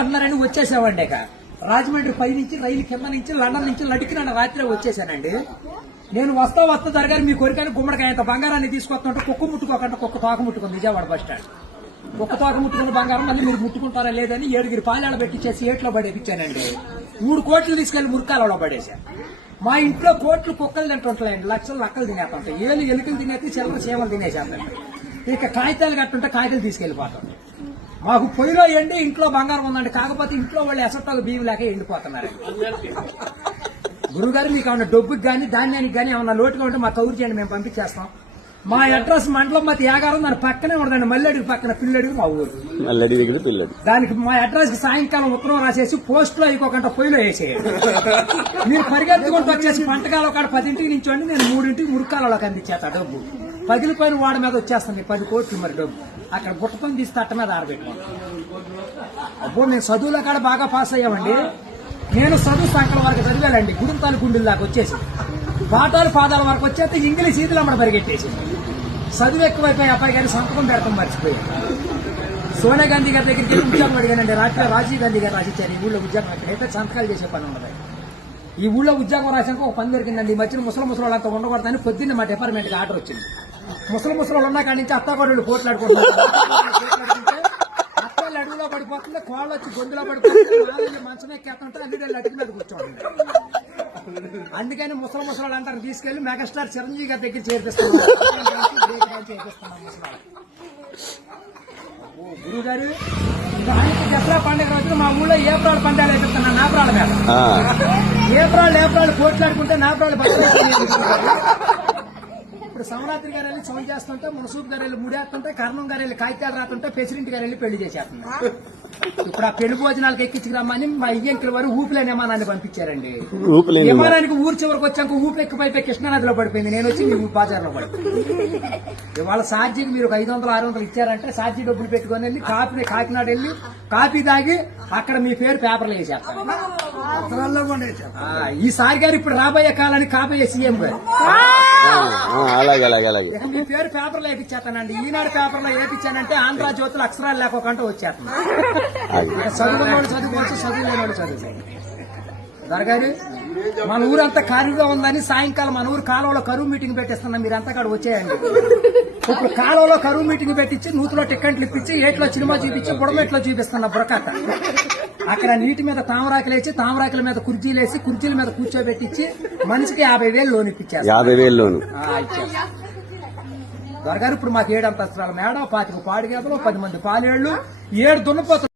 అంటున్నారని వచ్చేసామండి. ఇక రాజమండ్రి పై నుంచి రైలు కింద నుంచి లండన్ నుంచి లటికిన రాత్రి వచ్చేసానండి. నేను వస్తా జరగాలి మీ కోరికని గుమ్మడికాయ అంత బంగారాన్ని తీసుకొస్తుంటే కుక్క ముట్టుకోకుండా కుక్క తోక ముట్టుకుంది విజయవాడ బస్ స్టాండ్. కుక్క తోక ముట్టుకున్న బంగారం మళ్ళీ మీరు ముట్టుకుంటారా లేదని 7 పాలేళ్ళ పెట్టించేసి ఏట్లో పడేపించానండి. 3 కోట్లు తీసుకెళ్లి మురికాలలో పడేశాను. మా ఇంట్లో కోట్లు కుక్కలు తింటుంటాయండి, లక్షలు లక్కలు తినేస్తుంటాయి, ఎలుకలు తినేసి చిల్లర చీమలు తినేసేస్తాయి. ఇక కాగితాలు కట్టుంటే కాగితాలు తీసుకెళ్లిపోతాం. మాకు పొయ్యిలో ఎండి ఇంట్లో బంగారం ఉందండి, కాకపోతే ఇంట్లో వాళ్ళు ఎసట్టాలు బియ్యం లేక ఎండిపోతున్నారు. గురుగారు మీకు ఏమన్నా డబ్బుకి కానీ ధాన్యానికి కానీ ఏమన్నా లోటుగా ఉంటే మా కౌరు చేయండి, మేము పంపించేస్తాం. మా అడ్రస్ మండలం మధ్య యాగారం దాని పక్కనే ఉండదండి, మల్లెడికి పక్కన పిల్లడికి మా ఊరు. దానికి మా అడ్రస్ కి సాయంకాలం ఉత్తరం రాసేసి పోస్ట్ లో అయిపోకుండా పొయ్యిలో వేసేయండి. మీరు పరిగెత్తుకుంటూ వచ్చేసి పంటకాలం కాడ 10ంటికి నుంచోండి, నేను 3ంటికి మురికాలలోకి అందించేస్తా డబ్బు. పగిలిపోయిన వాడ మీద వచ్చేస్తాను 10 కోట్లు మరి డబ్బు. అక్కడ గుట్టపని తీసి తట్ట మీద ఆరబెట్టుకోండి. అబ్బో నేను చదువులో కాడ బాగా పాస్ అయ్యామండి. నేను చదువు సంకల వరకు చదివాలండి, గుడింతాలు గుండెల దాకా వచ్చేసి పాఠాలు పాదాల వరకు వచ్చేస్తే ఇంగ్లీష్ ఈదులు అమ్మడ పరిగెట్టేసి చదువు ఎక్కువైపోయి అబ్బాయి గారి సంతకం పెడతాం మర్చిపోయాను. సోనియా గాంధీ గారి దగ్గరికి వెళ్ళి ఉద్యోగం అడిగానండి. రాత్రి రాజీవ్ గాంధీ గారు రాసిచ్చారు ఈ ఊళ్ళో ఉద్యోగం ఎక్కడైతే సంతకాలు చేసే పని ఉండదు. ఈ ఊళ్ళో ఉద్యోగం రాశాక ఒక పని దొరికిందండి. ఈ మధ్యన ముసలి ఉండకూడదని పొద్దున్న మా డిపార్ట్మెంట్ కి ఆర్డర్ వచ్చింది. ముసలి ఉన్న కాడి నుంచి అత్తాకోడళ్ళు పోట్లాడుకుంటున్నారు. అత్తలు అడుగులో పడిపోతుంది, కోళ్ళు వచ్చి గొంతులో పడిపోతుంది, మంచం ఎక్కేస్తుంటే అన్ని అడుగు మీద కూర్చోండి. అందుకని ముసలి అంటారు తీసుకెళ్లి మెగాస్టార్ చిరంజీవి గారి దగ్గర చేర్పిస్తున్నాం. గురువు గారు దసరా పండుగ రోజున మా ఊళ్ళో ఏప్రాల్ పందాలు వేపిస్తున్నాను. నాపరాళ్ళ మీద ఏప్రాల్ పోట్లాడుకుంటే నాపరాళ్ళు ఇప్పుడు సమరాత్రి గారు వెళ్ళి సౌండ్ చేస్తుంటే, మునసూప్ గారు వెళ్ళి ముడేస్తుంటే, కర్ణం గారు వెళ్ళి కాగితాలు రాస్తుంటే, ప్రెసిడెంట్ గారు వెళ్ళి పెళ్లి చేసేస్తున్నారు. ఇప్పుడు ఆ పెళ్లి భోజనాలకు ఎక్కించుకురమ్మని మా ఇయ్యంకుల వారు ఊపిలేని విమానాన్ని పంపించారండి. విమానానికి ఊరు చివరికి వచ్చాక ఊపిలు ఎక్కిపోయి కృష్ణానదిలో పడిపోయింది. నేను వచ్చి మీ బాజార్లో పడిపోయింది. ఇవాళ ఛార్జీకి మీరు 500-600 ఇచ్చారంటే ఛార్జీ డబ్బులు పెట్టుకుని వెళ్ళి కాకినాడ వెళ్ళి కాఫీ తాగి అక్కడ మీ పేరు పేపర్లు వేసేస్తారు. ఈసారి గారు ఇప్పుడు రాబోయే కాలానికి కాబోయే సీఎం గారు మీ పేరు పేపర్లో వేపించేస్తానండి. ఈనాడు పేపర్లో వేపించానంటే ఆంధ్ర జ్యోతులు అక్షరాలు లేకోకుండా వచ్చేస్తాను. చదువుకున్నవాడు చదువుకోవచ్చు, చదువులేనివాడు చదువుకోవచ్చు. దొరగారు మన ఊరంతా ఖాళీగా ఉందని సాయంకాలం మన ఊరు కాలువలో కరువు మీటింగ్ పెట్టిస్తున్నాం. మీరంతా కాడ వచ్చేయండి. ఇప్పుడు కాలువలో కరువు మీటింగ్ పెట్టించి నూతులో టిక్కెట్లు ఇప్పించి ఏట్లో సినిమా చూపించి బుడమెట్లో చూపిస్తున్నా బుడకట్ట. అక్కడ నీటి మీద తామరాకులు వేసి తామరాకుల మీద కుర్చీలు వేసి కుర్చీల మీద కూర్చోబెట్టించి మనిషికి 50,000 లోన్ ఇప్పించారు. 50,000 లోన్ దొరగారు ఇప్పుడు మాకు 7 అంతస్తుల మేడ, 25 పాడి గేదలు, 10 మంది పాలేళ్లు, 7 దున్నపోతులు.